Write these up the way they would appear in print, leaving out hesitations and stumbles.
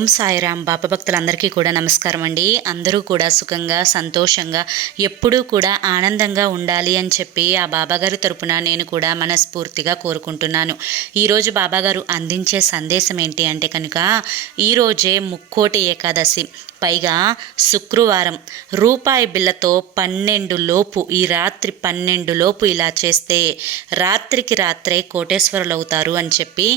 ఓం సాయిరామ్. బాబా భక్తులందరికీ కూడా నమస్కారం అండి. అందరూ కూడా సుఖంగా సంతోషంగా ఎప్పుడూ కూడా ఆనందంగా ఉండాలి అని చెప్పి ఆ బాబాగారి తరపున నేను కూడా మనస్ఫూర్తిగా కోరుకుంటున్నాను. ఈరోజు బాబాగారు అందించే సందేశం ఏంటి అంటే కనుక, ఈరోజే ముక్కోటి ఏకాదశి, పైగా శుక్రవారం. రూపాయి బిళ్ళతో 12 లోపు, ఈ రాత్రి 12 లోపు ఇలా చేస్తే రాత్రికి రాత్రే కోటేశ్వరులు అవుతారు అని చెప్పి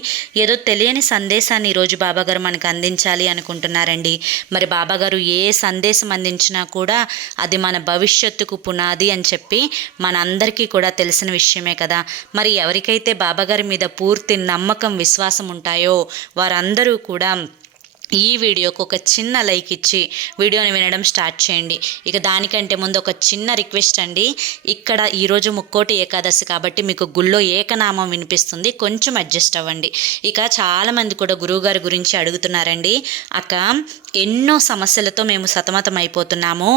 ఏదో తెలియని సందేశాన్ని ఈరోజు బాబాగారు మనకు అందించాలి అనుకుంటున్నారండి. మరి బాబాగారు ఏ సందేశం అందించినా కూడా అది మన భవిష్యత్తుకు పునాది అని చెప్పి మనందరికీ కూడా తెలిసిన విషయమే కదా. మరి ఎవరికైతే బాబాగారి మీద పూర్తి నమ్మకం విశ్వాసం ఉంటాయో వారందరూ కూడా ఈ వీడియోకి ఒక చిన్న లైక్ ఇచ్చి వీడియోని వినడం స్టార్ట్ చేయండి. ఇక దానికంటే ముందు ఒక చిన్న రిక్వెస్ట్ అండి. ఇక్కడ ఈరోజు ముక్కోటి ఏకాదశి కాబట్టి మీకు గుళ్ళో ఏకనామం వినిపిస్తుంది, కొంచెం అడ్జస్ట్ అవ్వండి. ఇక చాలామంది కూడా గురువుగారి గురించి అడుగుతున్నారండి. అక్క, ఎన్నో సమస్యలతో మేము సతమతం అయిపోతున్నాము,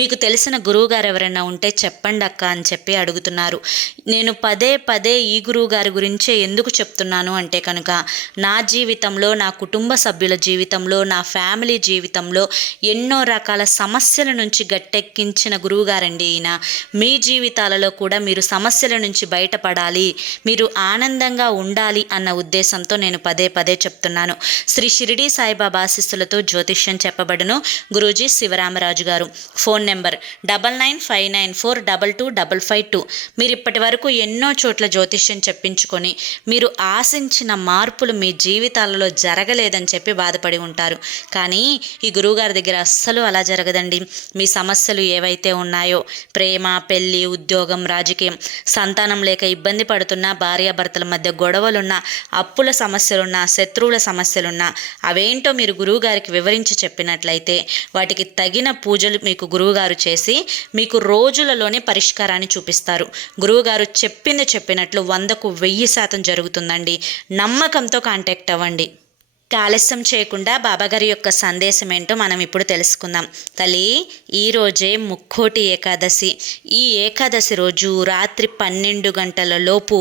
మీకు తెలిసిన గురువుగారు ఎవరైనా ఉంటే చెప్పండి అక్క అని చెప్పి అడుగుతున్నారు. నేను పదే పదే ఈ గురువుగారి గురించే ఎందుకు చెప్తున్నాను అంటే కనుక, నా జీవితంలో, నా కుటుంబ సభ్యుల జీవితంలో, నా ఫ్యామిలీ జీవితంలో ఎన్నో రకాల సమస్యల నుంచి గట్టెక్కించిన గురువుగారండి ఈయన. మీ జీవితాలలో కూడా మీరు సమస్యల నుంచి బయటపడాలి, మీరు ఆనందంగా ఉండాలి అన్న ఉద్దేశంతో నేను పదే పదే చెప్తున్నాను. శ్రీ షిరిడి సాయిబాబా ఆశీస్సులతో జ్యోతిష్యం చెప్పబడును. గురూజీ శివరామరాజు గారు. Phone number 9959422552. మీరు ఇప్పటి వరకు ఎన్నో చోట్ల జ్యోతిష్యం చెప్పించుకొని మీరు ఆశించిన మార్పులు మీ జీవితాలలో జరగలేదని చెప్పి బాధపడి ఉంటారు. కానీ ఈ గురువుగారి దగ్గర అస్సలు అలా జరగదండి. మీ సమస్యలు ఏవైతే ఉన్నాయో, ప్రేమ, పెళ్ళి, ఉద్యోగం, రాజకీయం, సంతానం లేక ఇబ్బంది పడుతున్నా, భార్యాభర్తల మధ్య గొడవలున్నా, అప్పుల సమస్యలున్నా, శత్రువుల సమస్యలున్నా, అవేంటో మీరు గురువుగారికి వివరించి చెప్పినట్లయితే వాటికి తగిన పూజలు మీకు గురువుగారు చేసి మీకు రోజులలోనే పరిష్కారాన్ని చూపిస్తారు. గురువుగారు చెప్పింది చెప్పినట్లు 100కు 1000% జరుగుతుందండి. నమ్మకంతో కాంటాక్ట్ అవ్వండి. ఆలస్యం చేయకుండా బాబాగారి యొక్క సందేశం ఏంటో మనం ఇప్పుడు తెలుసుకుందాం. తల్లి, ఈరోజే ముక్కోటి ఏకాదశి. ఈ ఏకాదశి రోజు రాత్రి 12 గంటల లోపు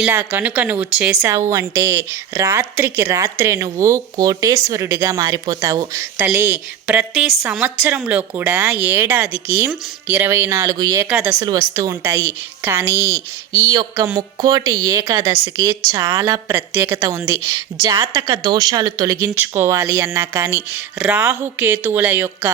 ఇలా కనుక నువ్వు చేశావు అంటే రాత్రికి రాత్రే నువ్వు కోటేశ్వరుడిగా మారిపోతావు. తల్లి, ప్రతి సంవత్సరంలో కూడా ఏడాదికి 24 ఏకాదశులు వస్తూ ఉంటాయి. కానీ ఈ యొక్క ముక్కోటి ఏకాదశికి చాలా ప్రత్యేకత ఉంది. జాతక దోషాలు తొలగించుకోవాలి అన్నా కానీ, రాహుకేతువుల యొక్క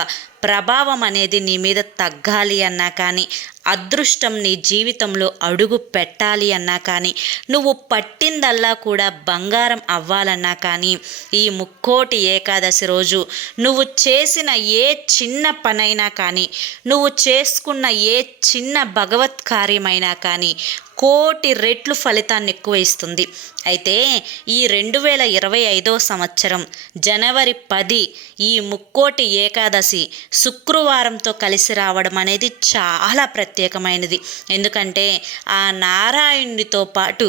ప్రభావం అనేది నీ మీద తగ్గాలి అన్నా కానీ, అదృష్టం నీ జీవితంలో అడుగు పెట్టాలి అన్నా కానీ, నువ్వు పట్టిందల్లా కూడా బంగారం అవ్వాలన్నా కానీ, ఈ ముక్కోటి ఏకాదశి రోజు నువ్వు చేసిన ఏ చిన్న పనైనా కానీ, నువ్వు చేసుకున్న ఏ చిన్న భగవత్ కార్యమైనా కానీ కోటి రెట్లు ఫలితాన్ని ఎక్కువ ఇస్తుంది. అయితే ఈ 2025వ సంవత్సరం జనవరి 10 ఈ ముక్కోటి ఏకాదశి శుక్రవారంతో కలిసి రావడం అనేది చాలా ప్రత్యేకమైనది. ఎందుకంటే ఆ నారాయణుడితో పాటు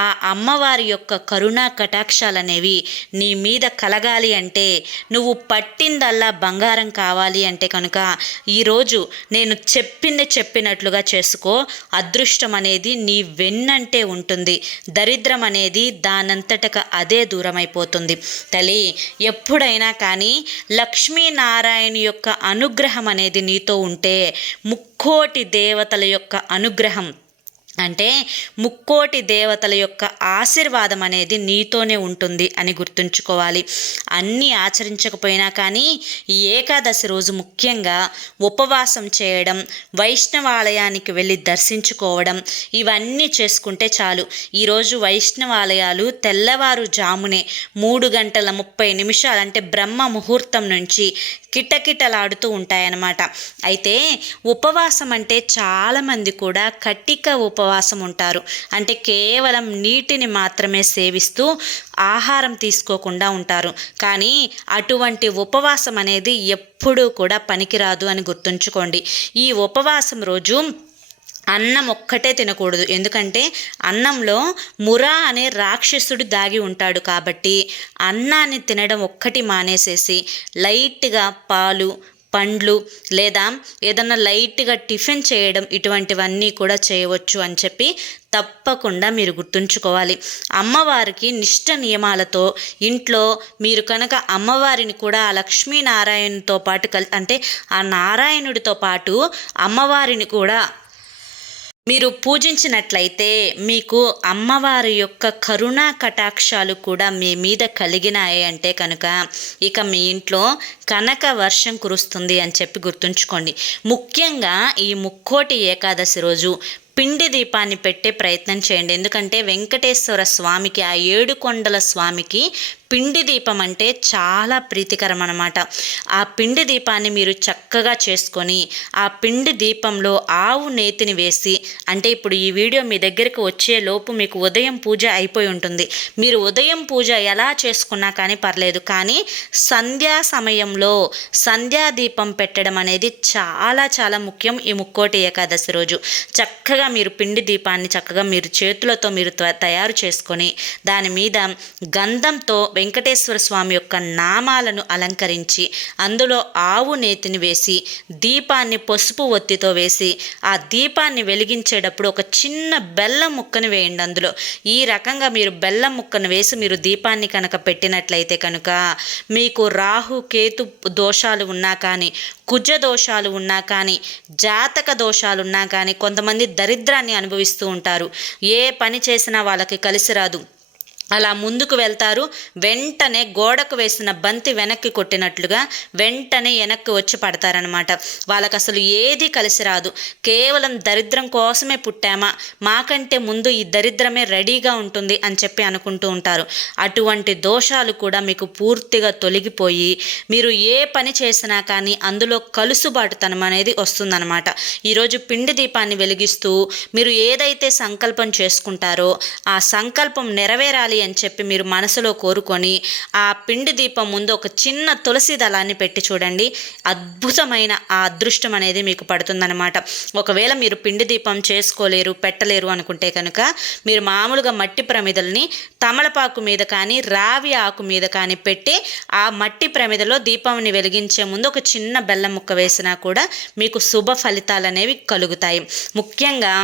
ఆ అమ్మవారి యొక్క కరుణా కటాక్షాలు అనేవి నీ మీద కలగాలి అంటే, నువ్వు పట్టిందల్లా బంగారం కావాలి అంటే కనుక ఈరోజు నేను చెప్పింది చెప్పినట్లుగా చేసుకో. అదృష్టం అనేది నీ వెన్నంటే ఉంటుంది, దరిద్రం అనేది దానంతటక అదే దూరమైపోతుంది. తల్లి, ఎప్పుడైనా కానీ లక్ష్మీనారాయణ యొక్క అనుగ్రహం అనేది నీతో ఉంటే, ముక్కోటి దేవతల యొక్క అనుగ్రహం అంటే ముక్కోటి దేవతల యొక్క ఆశీర్వాదం అనేది నీతోనే ఉంటుంది అని గుర్తుంచుకోవాలి. అన్నీ ఆచరించకపోయినా కానీ ఈ ఏకాదశి రోజు ముఖ్యంగా ఉపవాసం చేయడం, వైష్ణవాలయానికి వెళ్ళి దర్శించుకోవడం, ఇవన్నీ చేసుకుంటే చాలు. ఈరోజు వైష్ణవాలయాలు తెల్లవారుజామునే 3:30 అంటే బ్రహ్మ ముహూర్తం నుంచి కిటకిటలాడుతూ ఉంటాయన్నమాట. అయితే ఉపవాసం అంటే చాలామంది కూడా కటిక ఉపవాసం ఉంటారు. అంటే కేవలం నీటిని మాత్రమే సేవిస్తూ ఆహారం తీసుకోకుండా ఉంటారు. కానీ అటువంటి ఉపవాసం అనేది ఎప్పుడూ కూడా పనికిరాదు అని గుర్తుంచుకోండి. ఈ ఉపవాసం రోజు అన్నం ఒక్కటే తినకూడదు. ఎందుకంటే అన్నంలో మురా అనే రాక్షసుడు దాగి ఉంటాడు. కాబట్టి అన్నాన్ని తినడం ఒక్కటి మానేసేసి లైట్గా పాలు, పండ్లు లేదా ఏదన్నా లైట్గా టిఫిన్ చేయడం, ఇటువంటివన్నీ కూడా చేయవచ్చు అని చెప్పి తప్పకుండా మీరు గుర్తుంచుకోవాలి. అమ్మవారికి నిష్ట నియమాలతో ఇంట్లో మీరు కనుక అమ్మవారిని కూడా ఆ లక్ష్మీనారాయణతో పాటు అంటే ఆ నారాయణుడితో పాటు అమ్మవారిని కూడా మీరు పూజించినట్లయితే మీకు అమ్మవారి యొక్క కరుణా కటాక్షాలు కూడా మీ మీద కలిగినాయి అంటే కనుక ఇక మీ ఇంట్లో కనక వర్షం కురుస్తుంది అని చెప్పి గుర్తుంచుకోండి. ముఖ్యంగా ఈ ముక్కోటి ఏకాదశి రోజు పిండి దీపాన్ని పెట్టే ప్రయత్నం చేయండి. ఎందుకంటే వెంకటేశ్వర స్వామికి, ఆ 7 కొండల స్వామికి పిండి దీపం అంటే చాలా ప్రీతికరం అన్నమాట. ఆ పిండి దీపాన్ని మీరు చక్కగా చేసుకొని ఆ పిండి దీపంలో ఆవు నేతిని వేసి, అంటే ఇప్పుడు ఈ వీడియో మీ దగ్గరికి వచ్చే లోపు మీకు ఉదయం పూజ అయిపోయి ఉంటుంది. మీరు ఉదయం పూజ ఎలా చేసుకున్నా కానీ పర్లేదు, కానీ సంధ్యా సమయంలో సంధ్యాదీపం పెట్టడం అనేది చాలా చాలా ముఖ్యం. ఈ ముక్కోటి ఏకాదశి రోజు చక్కగా మీరు పిండి దీపాన్ని చక్కగా మీరు చేతులతో మీరు తయారు చేసుకొని దాని మీద గంధంతో వెంకటేశ్వర స్వామి యొక్క నామాలను అలంకరించి అందులో ఆవు నేతిని వేసి దీపాన్ని పసుపు ఒత్తితో వేసి ఆ దీపాన్ని వెలిగించేటప్పుడు ఒక చిన్న బెల్లం ముక్కను వేయండి అందులో. ఈ రకంగా మీరు బెల్లం ముక్కను వేసి మీరు దీపాన్ని కనుక పెట్టినట్లయితే కనుక మీకు రాహు కేతు దోషాలు ఉన్నా కానీ, కుజ దోషాలు ఉన్నా కానీ, జాతక దోషాలు ఉన్నా కానీ, కొంతమంది దరిద్రాన్ని అనుభవిస్తూ ఉంటారు. ఏ పని చేసినా వాళ్ళకి కలిసి రాదు. అలా ముందుకు వెళ్తారు, వెంటనే గోడకు వేసిన బంతి వెనక్కి కొట్టినట్లుగా వెంటనే వెనక్కి వచ్చి పడతారనమాట. వాళ్ళకి అసలు ఏది కలిసి రాదు. కేవలం దరిద్రం కోసమే పుట్టామా, మాకంటే ముందు ఈ దరిద్రమే రెడీగా ఉంటుంది అని చెప్పి అనుకుంటూ ఉంటారు. అటువంటి దోషాలు కూడా మీకు పూర్తిగా తొలగిపోయి మీరు ఏ పని చేసినా కానీ అందులో కలుసుబాటుతనం అనేది వస్తుందన్నమాట. ఈరోజు పిండి దీపాన్ని వెలిగిస్తూ మీరు ఏదైతే సంకల్పం చేసుకుంటారో ఆ సంకల్పం నెరవేరాలి అని చెప్పి మీరు మనసులో కోరుకొని ఆ పిండి దీపం ముందు ఒక చిన్న తులసి దళాన్ని పెట్టి చూడండి. అద్భుతమైన ఆ అదృష్టం అనేది మీకు పడుతుందన్నమాట. ఒకవేళ మీరు పిండి దీపం చేసుకోలేరు, పెట్టలేరు అనుకుంటే కనుక మీరు మామూలుగా మట్టి ప్రమిదల్ని తమలపాకు మీద కానీ రావి ఆకు మీద కానీ పెట్టి ఆ మట్టి ప్రమిదలో దీపాన్ని వెలిగించే ముందు ఒక చిన్న బెల్లం ముక్క వేసినా కూడా మీకు శుభ ఫలితాలు అనేవి కలుగుతాయి. ముఖ్యంగా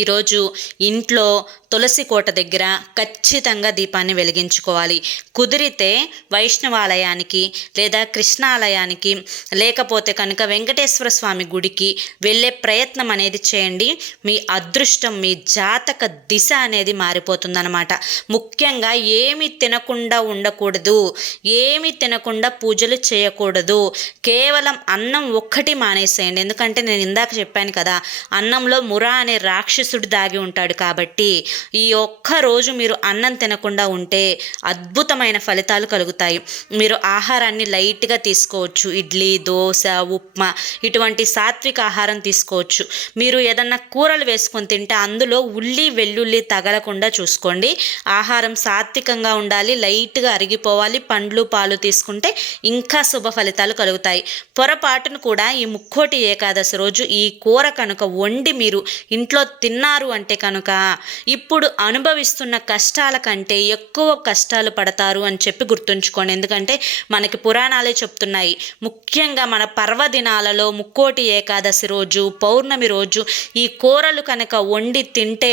ఈరోజు ఇంట్లో తులసి కోట దగ్గర ఖచ్చితంగా దీపాన్ని వెలిగించుకోవాలి. కుదిరితే వైష్ణవాలయానికి లేదా కృష్ణాలయానికి లేకపోతే కనుక వెంకటేశ్వర స్వామి గుడికి వెళ్ళే ప్రయత్నం అనేది చేయండి. మీ అదృష్టం, మీ జాతక దిశ అనేది మారిపోతుందన్నమాట. ముఖ్యంగా ఏమి తినకుండా ఉండకూడదు, ఏమి తినకుండా పూజలు చేయకూడదు. కేవలం అన్నం ఒక్కటి మానేసేయండి. ఎందుకంటే నేను ఇందాక చెప్పాను కదా, అన్నంలో మురా అనే రాక్షసుడు దాగి ఉంటాడు. కాబట్టి ఈ ఒక్క రోజు మీరు అన్నం తినకుండా ఉంటే అద్భుతమైన ఫలితాలు కలుగుతాయి. మీరు ఆహారాన్ని లైట్గా తీసుకోవచ్చు. ఇడ్లీ, దోశ, ఉప్మా ఇటువంటి సాత్విక ఆహారం తీసుకోవచ్చు. మీరు ఏదన్నా కూరలు వేసుకొని తింటే అందులో ఉల్లి వెల్లుల్లి తగలకుండా చూసుకోండి. ఆహారం సాత్వికంగా ఉండాలి, లైట్గా అరిగిపోవాలి. పండ్లు పాలు తీసుకుంటే ఇంకా శుభ ఫలితాలు కలుగుతాయి. పొరపాటును కూడా ఈ ముక్కోటి ఏకాదశి రోజు ఈ కూర కనుక వండి మీరు ఇంట్లో తిన్నారు అంటే కనుక ఇప్పుడు అనుభవిస్తున్న కష్టాల కంటే ఎక్కువ కష్టాలు పడతారు అని చెప్పి గుర్తుంచుకోండి. ఎందుకంటే మనకి పురాణాలే చెప్తున్నాయి. ముఖ్యంగా మన పర్వదినాలలో ముక్కోటి ఏకాదశి రోజు, పౌర్ణమి రోజు ఈ కూరలు కనుక వండి తింటే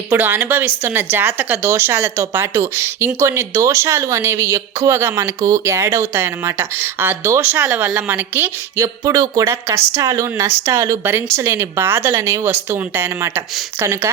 ఇప్పుడు అనుభవిస్తున్న జాతక దోషాలతో పాటు ఇంకొన్ని దోషాలు అనేవి ఎక్కువగా మనకు యాడ్ అవుతాయన్నమాట. ఆ దోషాల వల్ల మనకి ఎప్పుడూ కూడా కష్టాలు, నష్టాలు, భరించలేని బాధలు అనేవి వస్తూ ఉంటాయన్నమాట. కనుక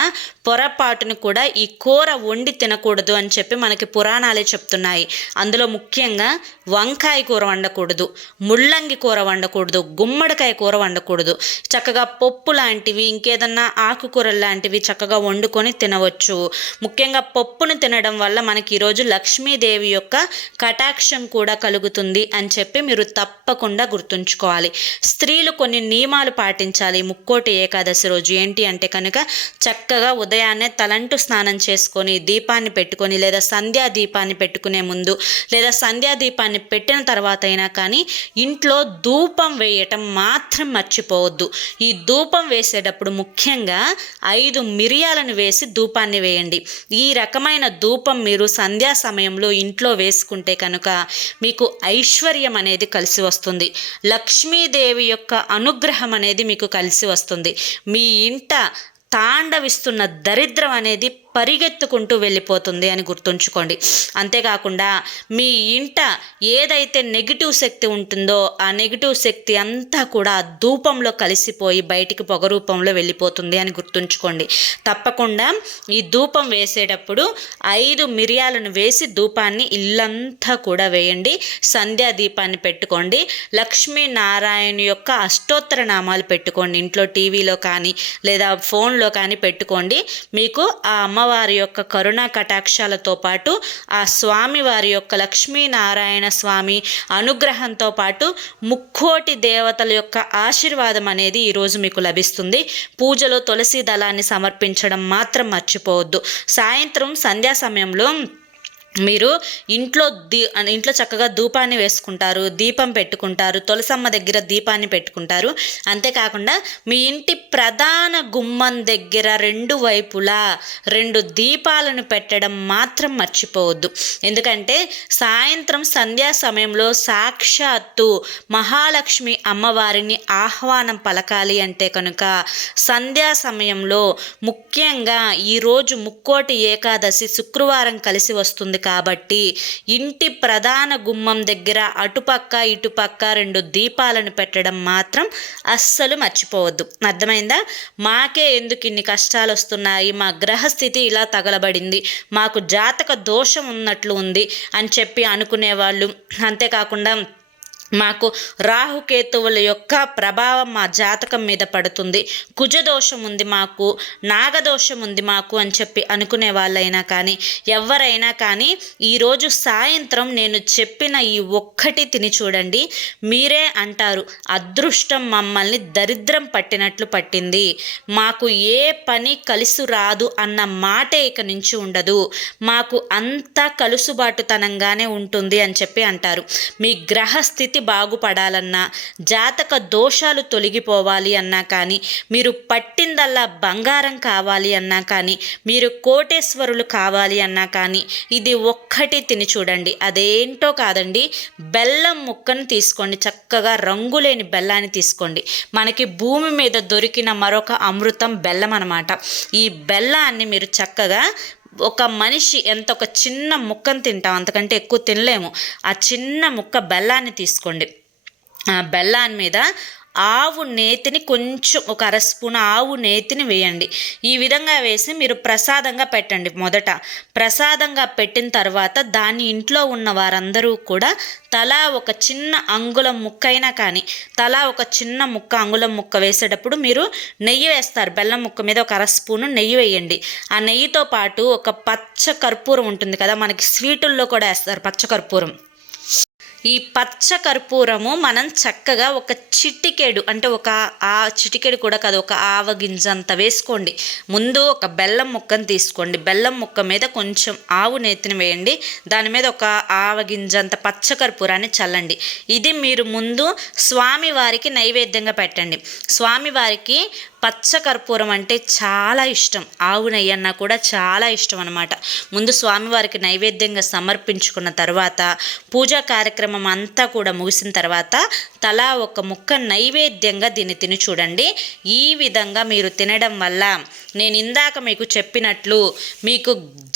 పొరపాటును కూడా ఈ కూర వండి తినకూడదు అని చెప్పి మనకి పురాణాలే చెప్తున్నాయి. అందులో ముఖ్యంగా వంకాయ కూర వండకూడదు, ముల్లంగి కూర వండకూడదు, గుమ్మడికాయ కూర వండకూడదు. చక్కగా పప్పు లాంటివి, ఇంకేదన్నా ఆకుకూరలు లాంటివి చక్కగా వండుకొని తినవచ్చు. ముఖ్యంగా పప్పును తినడం వల్ల మనకి ఈరోజు లక్ష్మీదేవి యొక్క కటాక్షం కూడా కలుగుతుంది అని చెప్పి మీరు తప్పకుండా గుర్తుంచుకోవాలి. స్త్రీలు కొన్ని నియమాలు పాటించాలి ముక్కోటి ఏకాదశి రోజు. ఏంటి అంటే కనుక చక్కగా ఉదయాన్నే తలంటు స్నానం చేసుకొని దీపాన్ని పెట్టుకొని లేదా సంధ్యా దీపాన్ని పెట్టుకునే ముందు లేదా సంధ్యా దీపాన్ని పెట్టిన తర్వాత అయినా కానీ ఇంట్లో ధూపం వేయటం మాత్రం మర్చిపోవద్దు. ఈ ధూపం వేసేటప్పుడు ముఖ్యంగా 5 మిరియాలను వేసి వేసి ధూపాన్ని వేయండి. ఈ రకమైన ధూపం మీరు సంధ్యా సమయంలో ఇంట్లో వేసుకుంటే కనుక మీకు ఐశ్వర్యం అనేది కలిసి వస్తుంది. లక్ష్మీదేవి యొక్క అనుగ్రహం అనేది మీకు కలిసి వస్తుంది. మీ ఇంట తాండవిస్తున్న దరిద్రం అనేది పరిగెత్తుకుంటూ వెళ్ళిపోతుంది అని గుర్తుంచుకోండి. అంతేకాకుండా మీ ఇంట ఏదైతే నెగిటివ్ శక్తి ఉంటుందో ఆ నెగిటివ్ శక్తి అంతా కూడా ధూపంలో కలిసిపోయి బయటికి పొగ రూపంలో వెళ్ళిపోతుంది అని గుర్తుంచుకోండి. తప్పకుండా ఈ ధూపం వేసేటప్పుడు 5 మిరియాలను వేసి ధూపాన్ని ఇల్లంతా కూడా వేయండి. సంధ్యా దీపాన్ని పెట్టుకోండి. లక్ష్మీనారాయణ యొక్క అష్టోత్తర నామాలు పెట్టుకోండి. ఇంట్లో టీవీలో కానీ లేదా ఫోన్లో కానీ పెట్టుకోండి. మీకు ఆ అమ్మవారి యొక్క కరుణా కటాక్షాలతో పాటు ఆ స్వామి వారి యొక్క లక్ష్మీనారాయణ స్వామి అనుగ్రహంతో పాటు ముక్కోటి దేవతల యొక్క ఆశీర్వాదం అనేది ఈరోజు మీకు లభిస్తుంది. పూజలో తులసి దళాన్ని సమర్పించడం మాత్రం మర్చిపోవద్దు. సాయంత్రం సంధ్యా సమయంలో మీరు ఇంట్లో చక్కగా ధూపాన్ని వేసుకుంటారు, దీపం పెట్టుకుంటారు, తులసమ్మ దగ్గర దీపాన్ని పెట్టుకుంటారు. అంతేకాకుండా మీ ఇంటి ప్రధాన గుమ్మం దగ్గర 2 వైపులా 2 దీపాలను పెట్టడం మాత్రం మర్చిపోవద్దు. ఎందుకంటే సాయంత్రం సంధ్యా సమయంలో సాక్షాత్తు మహాలక్ష్మి అమ్మవారిని ఆహ్వానం పలకాలి అంటే కనుక సంధ్యా సమయంలో ముఖ్యంగా ఈరోజు ముక్కోటి ఏకాదశి శుక్రవారం కలిసి వస్తుంది కాబట్టి ఇంటి ప్రధాన గుమ్మం దగ్గర అటుపక్క ఇటుపక్క 2 దీపాలను పెట్టడం మాత్రం అస్సలు మర్చిపోవద్దు. అర్థమైందా? మాకే ఎందుకు ఇన్ని కష్టాలు వస్తున్నాయి, మా గ్రహస్థితి ఇలా తగలబడింది, మాకు జాతక దోషం ఉన్నట్లు ఉంది అని చెప్పి అనుకునేవాళ్ళు, అంతేకాకుండా మాకు రాహుకేతువుల యొక్క ప్రభావం మా జాతకం మీద పడుతుంది, కుజదోషం ఉంది మాకు, నాగదోషం ఉంది మాకు అని చెప్పి అనుకునే వాళ్ళైనా కానీ ఎవరైనా కానీ ఈరోజు సాయంత్రం నేను చెప్పిన ఈ ఒక్కటి తిని చూడండి. మీరే అంటారు, అదృష్టం మమ్మల్ని దరిద్రం పట్టినట్లు పట్టింది, మాకు ఏ పని కలిసి రాదు అన్న మాటే ఇక నుంచి ఉండదు, మాకు అంతా కలుసుబాటుతనంగానే ఉంటుంది అని చెప్పి అంటారు. మీ గ్రహస్థితి బాగుపడాలన్నా, జాతక దోషాలు తొలగిపోవాలి అన్నా కానీ, మీరు పట్టిందల్లా బంగారం కావాలి అన్నా కానీ, మీరు కోటేశ్వరులు కావాలి అన్నా కానీ ఇది ఒక్కటి తిని చూడండి. అదేంటో కాదండి, బెల్లం ముక్కను తీసుకోండి. చక్కగా రంగులేని బెల్లాన్ని తీసుకోండి. మనకి భూమి మీద దొరికిన మరొక అమృతం బెల్లం అన్నమాట. ఈ బెల్లాన్ని మీరు చక్కగా ఒక మనిషి ఒక చిన్న ముక్కను తింటాం, అంతకంటే ఎక్కువ తినలేము. ఆ చిన్న ముక్క బెల్లాన్ని తీసుకోండి. ఆ బెల్లాన్ని మీద ఆవు నేతిని కొంచెం ఒక 1/2 స్పూన్ ఆవు నేతిని వేయండి. ఈ విధంగా వేసి మీరు ప్రసాదంగా పెట్టండి. మొదట ప్రసాదంగా పెట్టిన తర్వాత దాన్ని ఇంట్లో ఉన్న వారందరూ కూడా తలా ఒక చిన్న అంగుళం ముక్క అయినా కానీ, తలా ఒక చిన్న ముక్క అంగుళం ముక్క వేసేటప్పుడు మీరు నెయ్యి వేస్తారు. బెల్లం ముక్క మీద ఒక 1/2 స్పూను నెయ్యి వేయండి. ఆ నెయ్యితో పాటు ఒక పచ్చ కర్పూరం ఉంటుంది కదా, మనకి స్వీటుల్లో కూడా వేస్తారు పచ్చ కర్పూరం. ఈ పచ్చ కర్పూరము మనం చక్కగా ఒక చిటికెడు, అంటే ఆ చిటికెడు కూడా కాదు, ఒక ఆవగింజంత వేసుకోండి. ముందు ఒక బెల్లం ముక్కను తీసుకోండి. బెల్లం ముక్క మీద కొంచెం ఆవు నేతిని వేయండి. దాని మీద ఒక ఆవగింజంత పచ్చ కర్పూరాన్ని చల్లండి. ఇది మీరు ముందు స్వామివారికి నైవేద్యంగా పెట్టండి. స్వామివారికి పచ్చ కర్పూరం అంటే చాలా ఇష్టం, ఆవు నెయ్యి అన్నా కూడా చాలా ఇష్టం అన్నమాట. ముందు స్వామివారికి నైవేద్యంగా సమర్పించుకున్న తర్వాత పూజా కార్యక్రమం అంతా కూడా ముగిసిన తర్వాత తలా ఒక ముక్క నైవేద్యంగా దీన్ని తిని చూడండి. ఈ విధంగా మీరు తినడం వల్ల నేను ఇందాక మీకు చెప్పినట్లు మీకు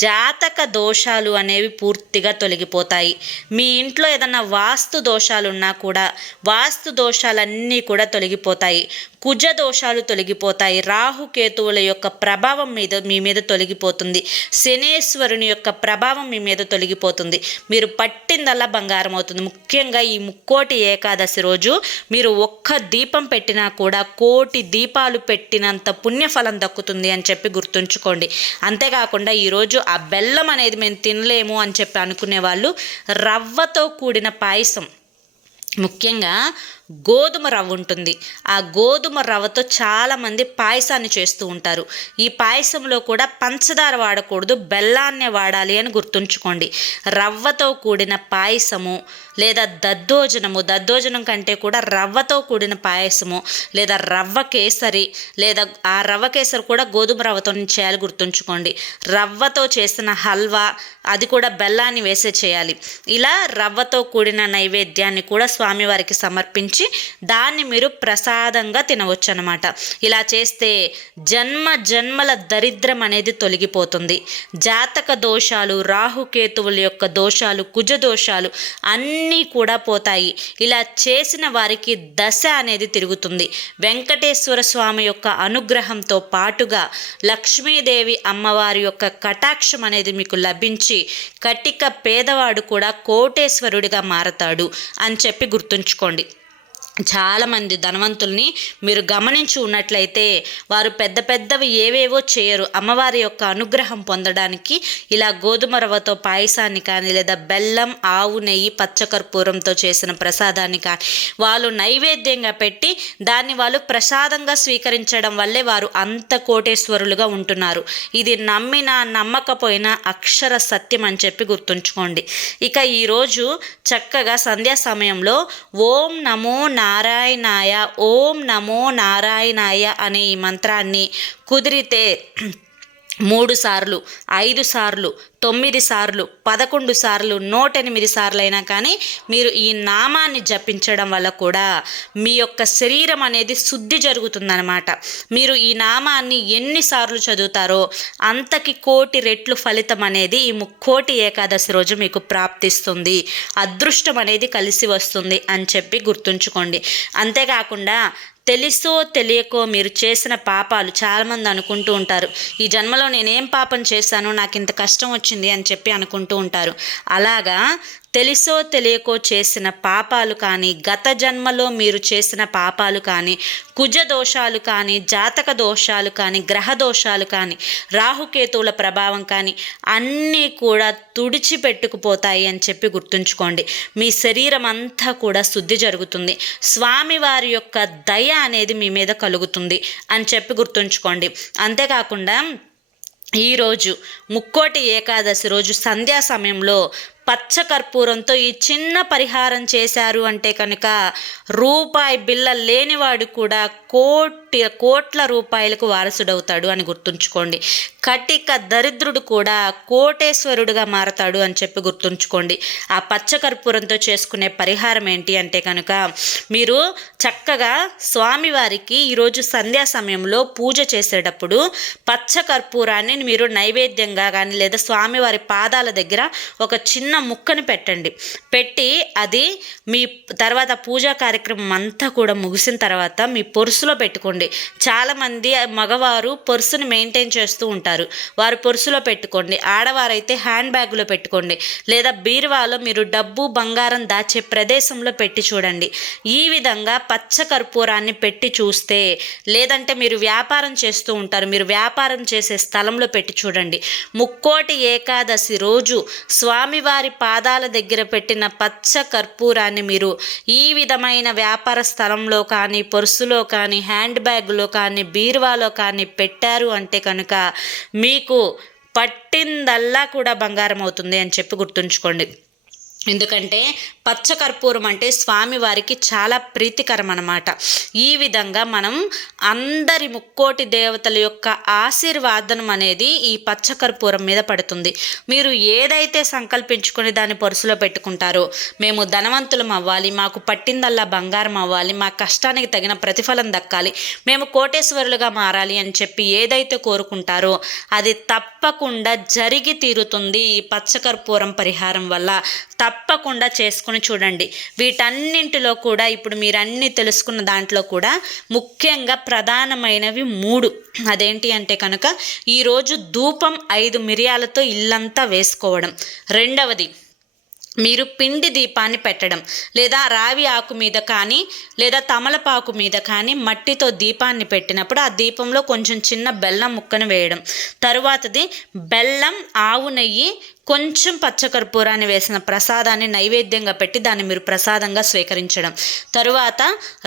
జాతక దోషాలు అనేవి పూర్తిగా తొలగిపోతాయి. మీ ఇంట్లో ఏదన్నా వాస్తు దోషాలు ఉన్నా కూడా వాస్తు దోషాలన్నీ కూడా తొలగిపోతాయి. కుజ దోషాలు తొలగిపోతాయి. రాహుకేతువుల యొక్క ప్రభావం మీ మీద తొలగిపోతుంది. శనేశ్వరుని యొక్క ప్రభావం మీ మీద తొలగిపోతుంది. మీరు పట్టిందల్లా బంగారం అవుతుంది. ముఖ్యంగా ఈ ముక్కోటి ఏకాదశి రోజు మీరు ఒక్క దీపం పెట్టినా కూడా 1,000,000 దీపాలు పెట్టినంత పుణ్యఫలం దక్కుతుంది అని చెప్పి గుర్తుంచుకోండి. అంతేకాకుండా ఈరోజు ఆ బెల్లం అనేది మేము తినలేము అని చెప్పి అనుకునే వాళ్ళు రవ్వతో కూడిన పాయసం, ముఖ్యంగా గోధుమ రవ్వ ఉంటుంది. ఆ గోధుమ రవ్వతో చాలామంది పాయసాన్ని చేస్తూ ఉంటారు. ఈ పాయసంలో కూడా పంచదార వాడకూడదు, బెల్లాన్నే వాడాలి అని గుర్తుంచుకోండి. రవ్వతో కూడిన పాయసము లేదా దద్దోజనం కంటే కూడా రవ్వతో కూడిన పాయసము లేదా రవ్వ కేసరి, లేదా ఆ రవ్వ కేసరి కూడా గోధుమ రవ్వతో చేయాలి గుర్తుంచుకోండి. రవ్వతో చేసిన హల్వా, అది కూడా బెల్లాన్ని వేసే చేయాలి. ఇలా రవ్వతో కూడిన నైవేద్యాన్ని కూడా స్వామివారికి సమర్పించి దాన్ని మీరు ప్రసాదంగా తినవచ్చు అన్నమాట. ఇలా చేస్తే జన్మల దరిద్రం అనేది తొలగిపోతుంది. జాతక దోషాలు, రాహుకేతువుల యొక్క దోషాలు, కుజ దోషాలు అన్నీ కూడా పోతాయి. ఇలా చేసిన వారికి దశ అనేది తిరుగుతుంది. వెంకటేశ్వర స్వామి యొక్క అనుగ్రహంతో పాటుగా లక్ష్మీదేవి అమ్మవారి యొక్క కటాక్షం అనేది మీకు లభించి కటిక పేదవాడు కూడా కోటేశ్వరుడిగా మారతాడు అని చెప్పి గుర్తుంచుకోండి. చాలామంది ధనవంతుల్ని మీరు గమనించి ఉన్నట్లయితే వారు పెద్దవి ఏవేవో చేయరు. అమ్మవారి యొక్క అనుగ్రహం పొందడానికి ఇలా గోధుమ రవ్వతో పాయసాన్ని కానీ లేదా బెల్లం, ఆవు నెయ్యి, పచ్చకర్పూరంతో చేసిన ప్రసాదాన్ని కానీ వాళ్ళు నైవేద్యంగా పెట్టి దాన్ని వాళ్ళు ప్రసాదంగా స్వీకరించడం వల్లే వారు అంత కోటేశ్వరులుగా ఉంటున్నారు. ఇది నమ్మినా నమ్మకపోయినా అక్షర సత్యం అని చెప్పి గుర్తుంచుకోండి. ఇక ఈరోజు చక్కగా సంధ్యా సమయంలో ఓం నమో నారాయణాయ, ఓం నమో నారాయణాయ అనే ఈ మంత్రాన్ని కుదిరితే 3 సార్లు, 5 సార్లు, 9 సార్లు, 11 సార్లు, 108 సార్లు అయినా కానీ మీరు ఈ నామాన్ని జపించడం వల్ల కూడా మీ యొక్క శరీరం అనేది శుద్ధి జరుగుతుందన్నమాట. మీరు ఈ నామాన్ని ఎన్నిసార్లు చదువుతారో అంతకి 1,000,000 రెట్లు ఫలితం అనేది ఈ ముక్కోటి ఏకాదశి రోజు మీకు ప్రాప్తిస్తుంది. అదృష్టం అనేది కలిసి వస్తుంది అని చెప్పి గుర్తుంచుకోండి. అంతేకాకుండా తెలుసో తెలియకో మీరు చేసిన పాపాలు, చాలామంది అనుకుంటూ ఉంటారు, ఈ జన్మలో నేనేం పాపం చేశాను, నాకు ఇంత కష్టం వచ్చింది అని చెప్పి అనుకుంటూ ఉంటారు. అలాగా తెలుసో తెలియకో చేసిన పాపాలు కానీ, గత జన్మలో మీరు చేసిన పాపాలు కానీ, కుజ దోషాలు కానీ, జాతక దోషాలు కానీ, గ్రహ దోషాలు కానీ, రాహుకేతువుల ప్రభావం కానీ అన్నీ కూడా తుడిచిపెట్టుకుపోతాయి అని చెప్పి గుర్తుంచుకోండి. మీ శరీరం అంతా కూడా శుద్ధి జరుగుతుంది. స్వామివారి యొక్క దయ అనేది మీ మీద కలుగుతుంది అని చెప్పి గుర్తుంచుకోండి. అంతేకాకుండా ఈరోజు ముక్కోటి ఏకాదశి రోజు సంధ్యా సమయంలో పచ్చకర్పూరంతో ఈ చిన్న పరిహారం చేశారు అంటే కనుక రూపాయి బిళ్ళ లేనివాడు కూడా కోట్ల రూపాయలకు వారసుడవుతాడు అని గుర్తుంచుకోండి. కటిక దరిద్రుడు కూడా కోటేశ్వరుడుగా మారతాడు అని చెప్పి గుర్తుంచుకోండి. ఆ పచ్చకర్పూరంతో చేసుకునే పరిహారం ఏంటి అంటే కనుక మీరు చక్కగా స్వామివారికి ఈరోజు సంధ్యా సమయంలో పూజ చేసేటప్పుడు పచ్చకర్పూరాన్ని మీరు నైవేద్యంగా కానీ లేదా స్వామివారి పాదాల దగ్గర ఒక చిన్న ముక్కని పెట్టి అది మీ తర్వాత పూజా కార్యక్రమం అంతా కూడా ముగిసిన తర్వాత మీ పర్సులో పెట్టుకోండి. చాలామంది మగవారు పర్సుని మెయింటైన్ చేస్తూ ఉంటారు, వారు పర్సులో పెట్టుకోండి. ఆడవారైతే హ్యాండ్ బ్యాగ్లో పెట్టుకోండి, లేదా బీరువాలో మీరు డబ్బు బంగారం దాచే ప్రదేశంలో పెట్టి చూడండి. ఈ విధంగా పచ్చ కర్పూరాన్ని పెట్టి చూస్తే, లేదంటే మీరు వ్యాపారం చేస్తూ ఉంటారు, మీరు వ్యాపారం చేసే స్థలంలో పెట్టి చూడండి. ముక్కోటి ఏకాదశి రోజు స్వామివారి పాదాల దగ్గర పెట్టిన పచ్చ కర్పూరాన్ని మీరు ఈ విధమైన వ్యాపార స్థలంలో కానీ, పర్సులో కానీ, హ్యాండ్ బ్యాగ్లో కానీ, బీరువాలో కానీ పెట్టారు అంటే కనుక మీకు పట్టిందల్లా కూడా బంగారం అవుతుంది అని చెప్పి గుర్తుంచుకోండి. ఎందుకంటే పచ్చకర్పూరం అంటే స్వామివారికి చాలా ప్రీతికరం అన్నమాట. ఈ విధంగా మనం అందరి ముక్కోటి దేవతల యొక్క ఆశీర్వాదం అనేది ఈ పచ్చకర్పూరం మీద పడుతుంది. మీరు ఏదైతే సంకల్పించుకొని దాన్ని పర్సులో పెట్టుకుంటారో, మేము ధనవంతులం అవ్వాలి, మాకు పట్టిందల్లా బంగారం అవ్వాలి, మా కష్టానికి తగిన ప్రతిఫలం దక్కాలి, మేము కోటేశ్వరులుగా మారాలి అని చెప్పి ఏదైతే కోరుకుంటారో అది తప్పకుండా జరిగి తీరుతుంది ఈ పచ్చకర్పూరం పరిహారం వల్ల. తప్పకుండా చేసుకుని చూడండి. వీటన్నింటిలో కూడా ఇప్పుడు మీరు అన్నీ తెలుసుకున్న దాంట్లో కూడా ముఖ్యంగా ప్రధానమైనవి 3. అదేంటి అంటే కనుక ఈరోజు ధూపం 5 మిరియాలతో ఇల్లంతా వేసుకోవడం. రెండవది, మీరు పిండి దీపాన్ని పెట్టడం, లేదా రావి ఆకు మీద కానీ లేదా తమలపాకు మీద కానీ మట్టితో దీపాన్ని పెట్టినప్పుడు ఆ దీపంలో కొంచెం చిన్న బెల్లం ముక్కను వేయడం. తరువాతది బెల్లం, ఆవు నెయ్యి, కొంచెం పచ్చకర్పూరాన్ని వేసిన ప్రసాదాన్ని నైవేద్యంగా పెట్టి దాన్ని మీరు ప్రసాదంగా స్వీకరించడం. తరువాత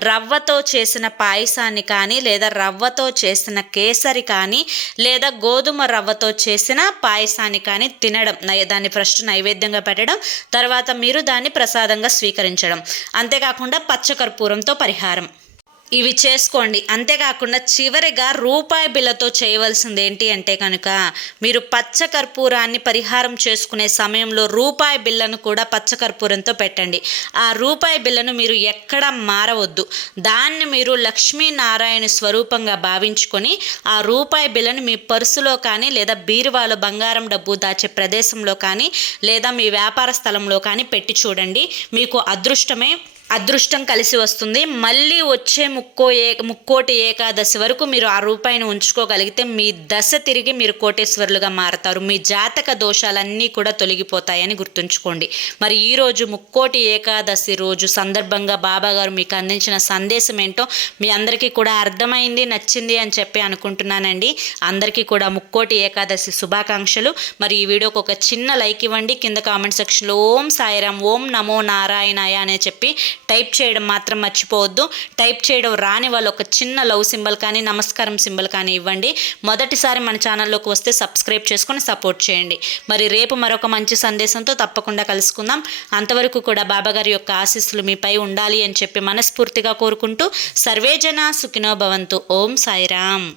రవ్వతో చేసిన పాయసాన్ని కానీ లేదా రవ్వతో చేసిన కేసరి కానీ లేదా గోధుమ రవ్వతో చేసిన పాయసాన్ని కానీ తినడం, దాన్ని ఫస్ట్ నైవేద్యంగా పెట్టడం, తర్వాత మీరు దాన్ని ప్రసాదంగా స్వీకరించడం. అంతేకాకుండా పచ్చకర్పూరంతో పరిహారం ఇవి చేసుకోండి. అంతేకాకుండా చివరిగా రూపాయి బిళ్ళతో చేయవలసింది ఏంటి అంటే కనుక, మీరు పచ్చకర్పూరాన్ని పరిహారం చేసుకునే సమయంలో రూపాయి బిళ్ళను కూడా పచ్చకర్పూరంతో పెట్టండి. ఆ రూపాయి బిళ్ళను మీరు ఎక్కడ మారవద్దు. దాన్ని మీరు లక్ష్మీనారాయణ స్వరూపంగా భావించుకొని ఆ రూపాయి బిళ్ళను మీ పర్సులో కానీ లేదా బీరువాలో బంగారం డబ్బు దాచే ప్రదేశంలో కానీ లేదా మీ వ్యాపార స్థలంలో కానీ పెట్టి చూడండి. మీకు అదృష్టం కలిసి వస్తుంది. మళ్ళీ వచ్చే ముక్కోటి ఏకాదశి వరకు మీరు ఆ రూపాయిని ఉంచుకోగలిగితే మీ దశ తిరిగి మీరు కోటేశ్వరులుగా మారతారు. మీ జాతక దోషాలన్నీ కూడా తొలగిపోతాయని గుర్తుంచుకోండి. మరి ఈరోజు ముక్కోటి ఏకాదశి రోజు సందర్భంగా బాబాగారు మీకు అందించిన సందేశం ఏంటో మీ అందరికీ కూడా అర్థమైంది, నచ్చింది అని చెప్పి అనుకుంటున్నానండి. అందరికీ కూడా ముక్కోటి ఏకాదశి శుభాకాంక్షలు. మరి ఈ వీడియోకి ఒక చిన్న లైక్ ఇవ్వండి. కింద కామెంట్ సెక్షన్లో ఓం సాయిరామ్, ఓం నమో నారాయణాయ అనే చెప్పి టైప్ చేయడం మాత్రం మర్చిపోవద్దు. టైప్ చేయడం రాని వాళ్ళు ఒక చిన్న లవ్ సింబల్ కానీ నమస్కారం సింబల్ కానీ ఇవ్వండి. మొదటిసారి మన ఛానల్లోకి వస్తే సబ్స్క్రైబ్ చేసుకొని సపోర్ట్ చేయండి. మరి రేపు మరొక మంచి సందేశంతో తప్పకుండా కలుసుకుందాం. అంతవరకు కూడా బాబాగారి యొక్క ఆశీస్సులు మీపై ఉండాలి అని చెప్పి మనస్ఫూర్తిగా కోరుకుంటూ సర్వేజన సుఖినో భవంతు. ఓం సాయిరామ్.